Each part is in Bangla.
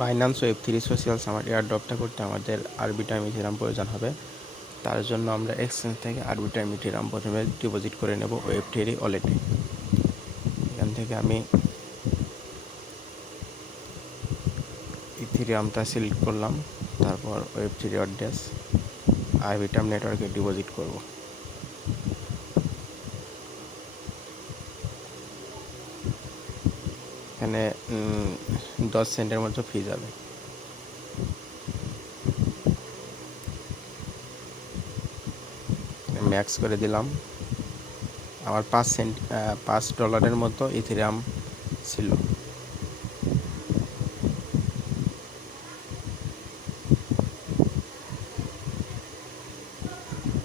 বাইন্যান্স ওয়েব3 সোশ্যাল সামার এয়ারড্রপটা করতে আমাদের আরবিটাইম ইথেরিয়াম প্রয়োজন হবে। তার জন্য আমরা এক্সচেঞ্জ থেকে আরবিটাইম ইথেরিয়াম প্রথমে ডিপোজিট করে নেব ওয়েব3 ওয়ালেটে। এখান থেকে আমি ইথেরিয়ামটা সিলেক্ট করলাম, তারপর ওয়েব3 অ্যাড্রেস আরবিটাইম নেটওয়ার্কে ডিপোজিট করব। এখানে 10 সেন্টের মতো ফি যাবে। ম্যাক্স করে দিলাম। আমার $5 মতো ইথেরিয়াম ছিল।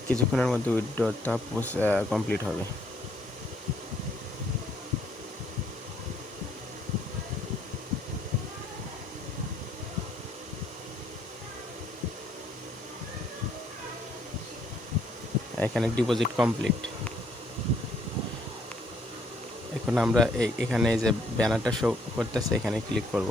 কিছুক্ষণের মধ্যে উইথড্রটা কমপ্লিট হবে। এখানে ডিপোজিট কমপ্লিট। এখন আমরা এখানে যে ব্যানারটা শো করতেছে এখানে ক্লিক করব।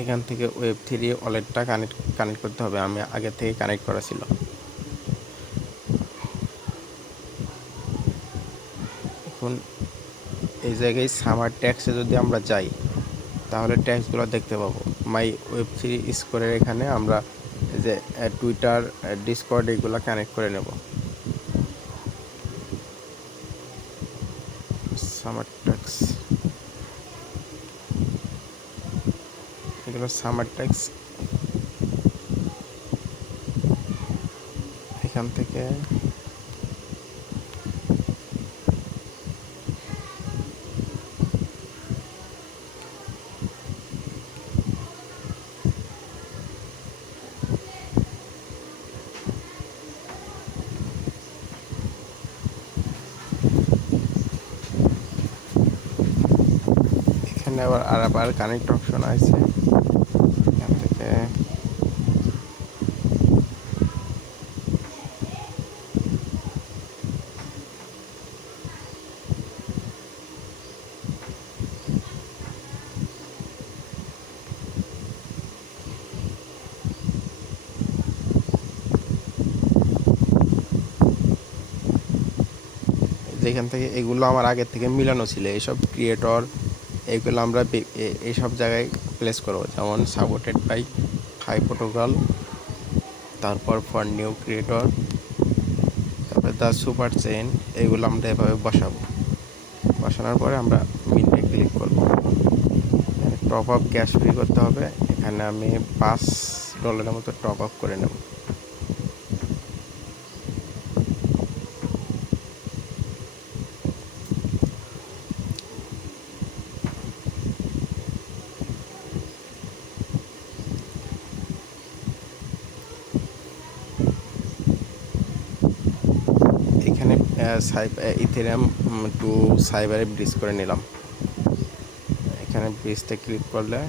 এখান থেকে ওয়েব3 ওয়ালেটটা কানেক্ট করতে হবে। আমি আগে থেকে কানেক্ট করা ছিল। এখন এই জায়গায় সামার ট্যাক্সে যদি আমরা যাই তাহলে ট্যাক্সগুলো দেখতে পাবো। মাই ওয়েব3 স্কোরের এখানে আমরা যে টুইটার, ডিসকর্ড এগুলো কানেক্ট করে নেব। সামার ট্যাক্স, এগুলো সামার ট্যাক্স। এখান থেকে এখানে আবার কানেক্ট অপশন আছে। এখান থেকে যেখান থেকে এগুলো আমার আগের থেকে মিলানো ছিল, এইসব ক্রিয়েটর এইগুলো আমরা এইসব জায়গায় প্লেস করবো, যেমন সাপোর্টেড বাই হাই প্রোটোকল, তারপর ফর নিউ ক্রিয়েটর, তারপরে দ্য সুপার চেইন, এগুলো আমরা এভাবে বসানোর পরে আমরা মিন্টে ক্লিক করব। টপ আপ গ্যাস ফ্রি করতে হবে। এখানে আমি $5 মতো টপ আপ করে নেব। এখানে ইথেরিয়াম টু সাইবারে ব্রিজ করে নিলাম। এখানে ব্রিজতে ক্লিক করলে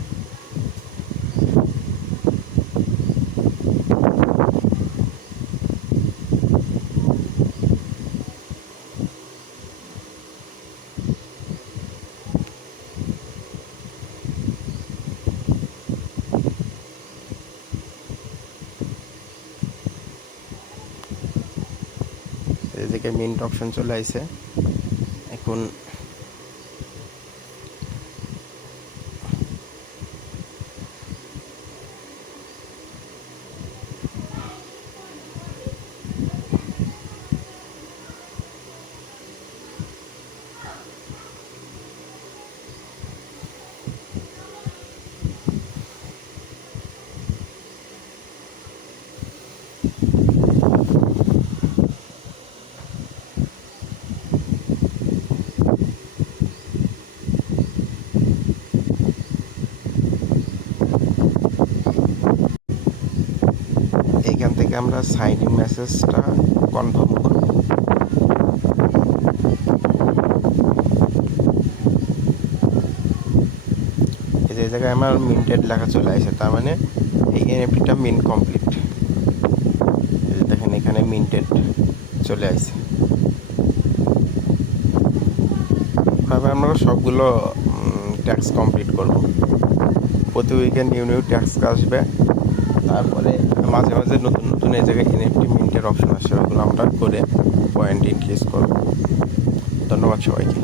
এদিকে মিন্ট অপশন চলে আসছে। এখন এইখান থেকে আমরা সাইন ইন মেসেজটা কনফার্ম করব। এই জায়গায় আমার মিন্টেড লেখা চলে আসে, তার মানে এই এনএফটিটা মিন্ট কমপ্লিট। দেখেন এখানে মিন্টেড চলে আসছে। তবে আমরা সবগুলো ট্যাক্স কমপ্লিট করব। প্রতি উইকে নিউ নিউ ট্যাক্স আসবে। তারপরে মাঝে মাঝে নতুন নতুন এই জায়গায় এনএফটি মিন্টের অপশন আসে, ওগুলো আমরা করে পয়েন্ট ইনক্রিজ করব। ধন্যবাদ সবাইকে।